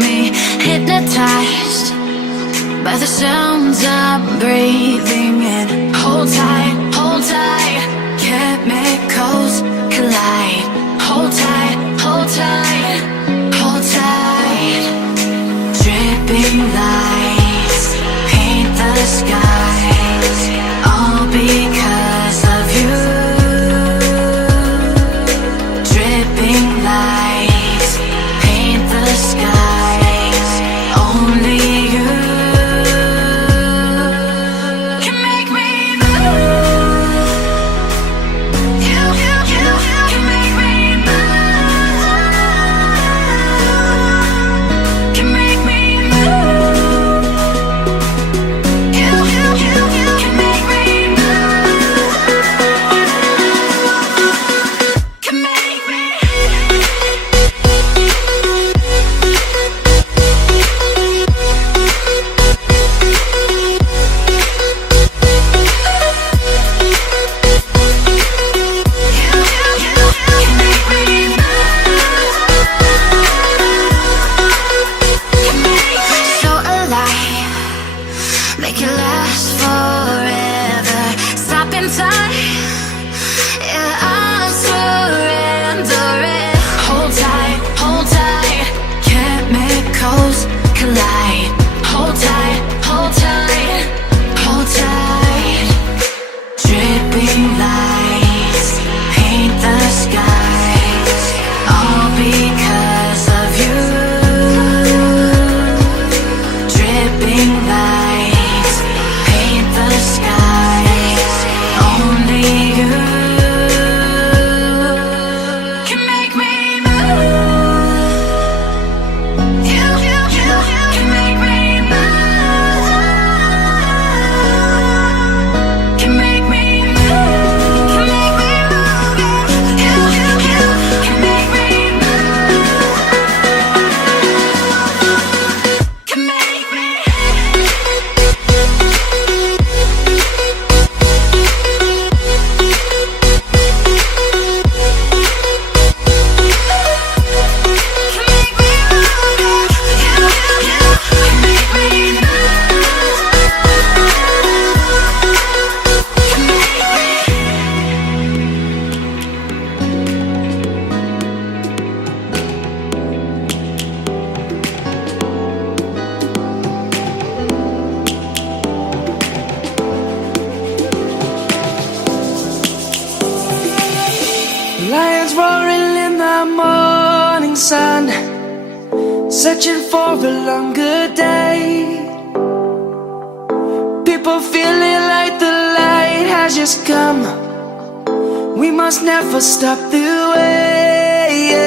me, hypnotized by the sounds I'm breathing in. Hold tight, chemicals collide. Hold tight, hold tight, hold tight. Dripping lights paint the skies, all because of you. Dripping lights paint the skies, only you can make me move. You can make me move. Can make me move. You can make me move. Can make me. So alive, make it last forever. Stop in time, yeah, I'm surrendering. Hold tight, chemicals collide. Hold tight, hold tight, hold tight. Dripping lights paint the skies, all because of you. Dripping lights paint the skies, only you can make me move. You can make me move. Can make me move. Can make me move. You can make me move. Can make me. Lions roaring in the morning sun, searching for a longer day. People feeling like the light has just come. We must never stop the way.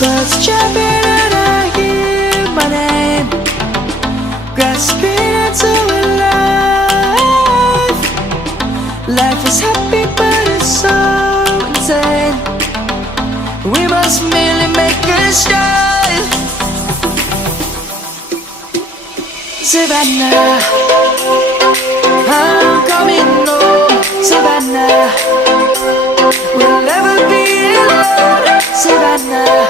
Birds chirping and I hear my name, grasping into a life. Life is happy but it's so insane. We must merely make a start. Savannah, I'm coming home. Savannah, we'll never be alone. Savannah,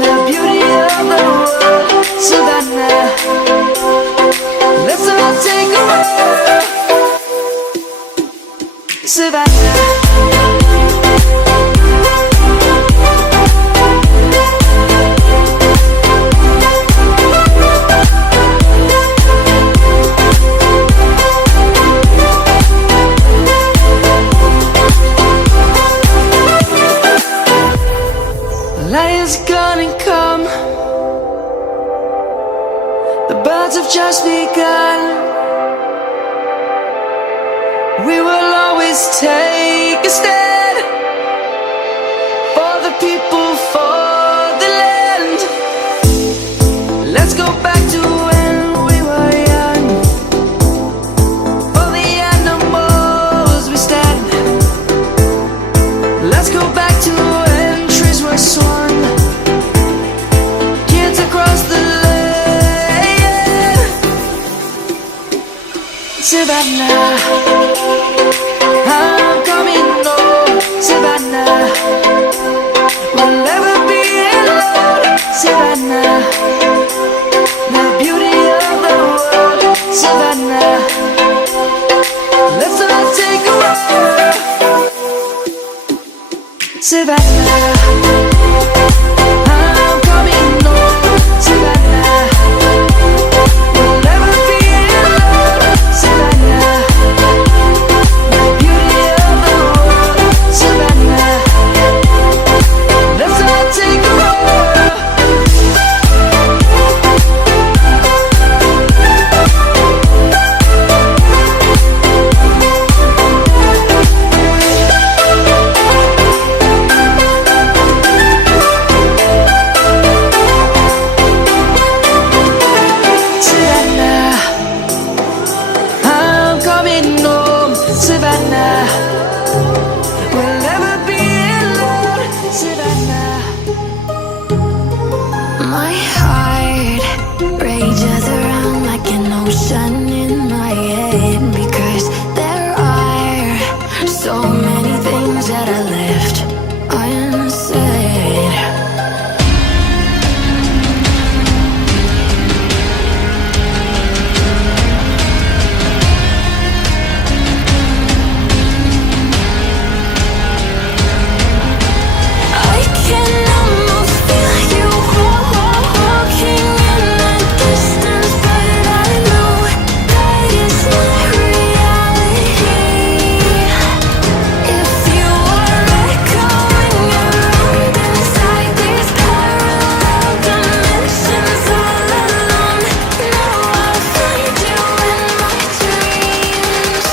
the beauty of the world. Savannah, let's all take a walk. Savannah. Lion's gonna come. The birds have just begun. We will always take a stand for the people, for the land. Let's go back to when we were young. For the animals we stand. Let's go back to when trees were swung. Kids across the land. Savannah, I'm coming home. Savannah, we'll never be alone. ocean in my head, because there are so many things that I left unsaid. I can almost feel you walking in the distance, but I know that it's not reality. If you are echoing around inside these parallel dimensions all alone, know I'll find you in my dreams.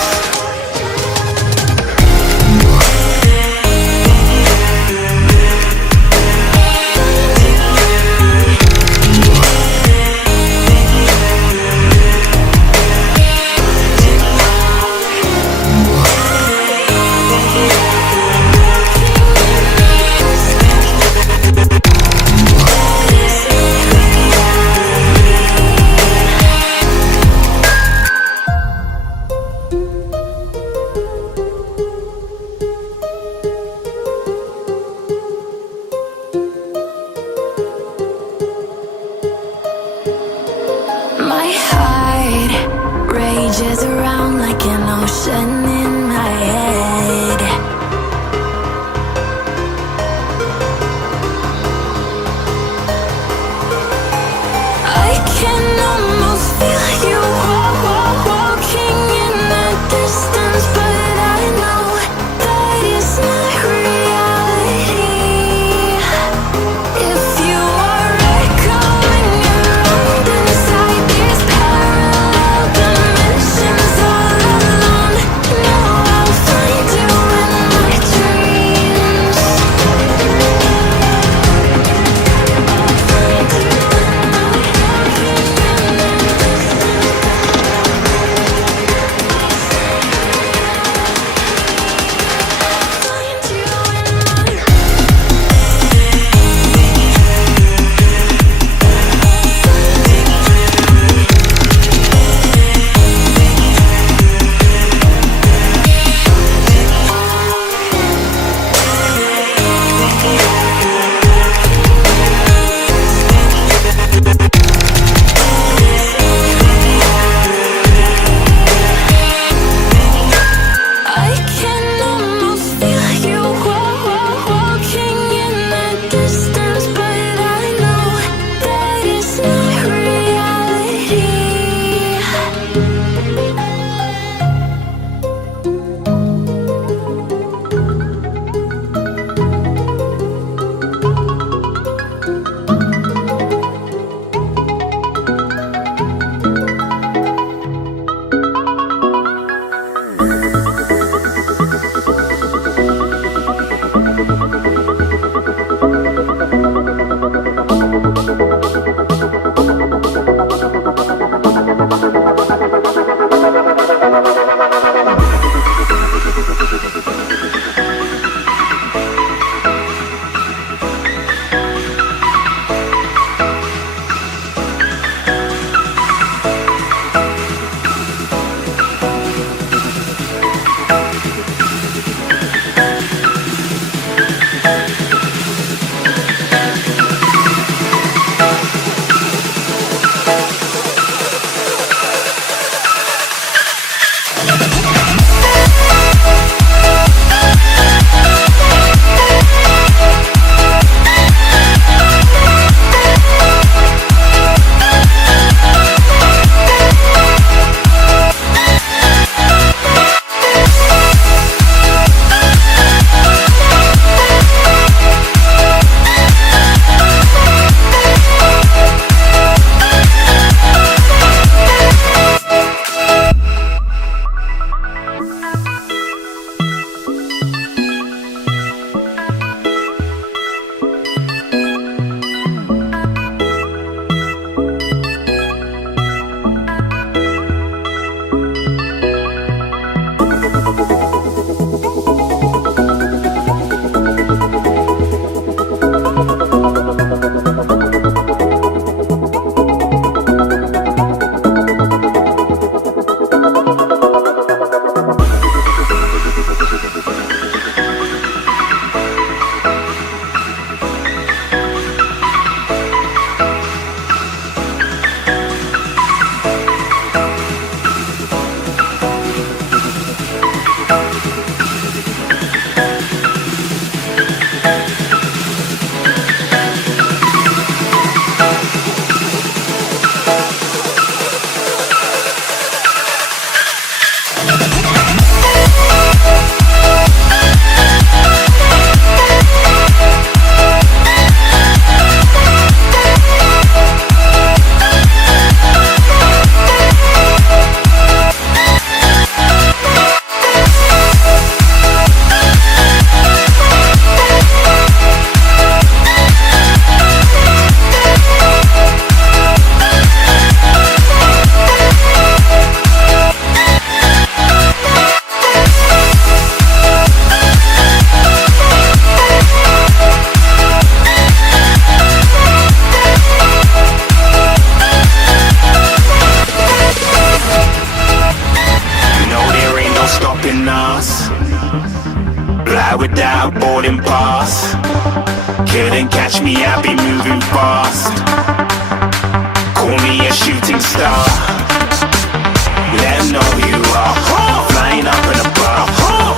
My heart rages around like an ocean in my head. I can almost feel you walking in the distance, but I know that it's not reality. If you are echoing around inside these parallel dimensions all alone, watch me, I be moving fast. Call me a shooting star. Let 'em know who you are. Flying up in a bar.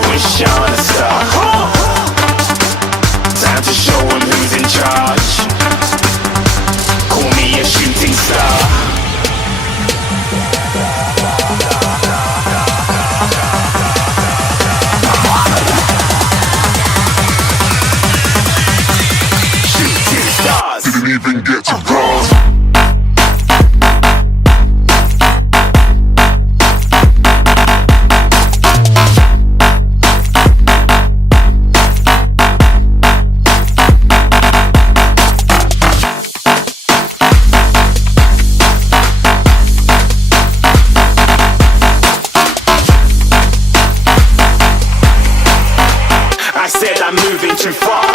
Wish on a star. Time to show 'em who's in charge. Call me a shooting star. Shooting stars. Didn't even get to cross. I said I'm moving too far.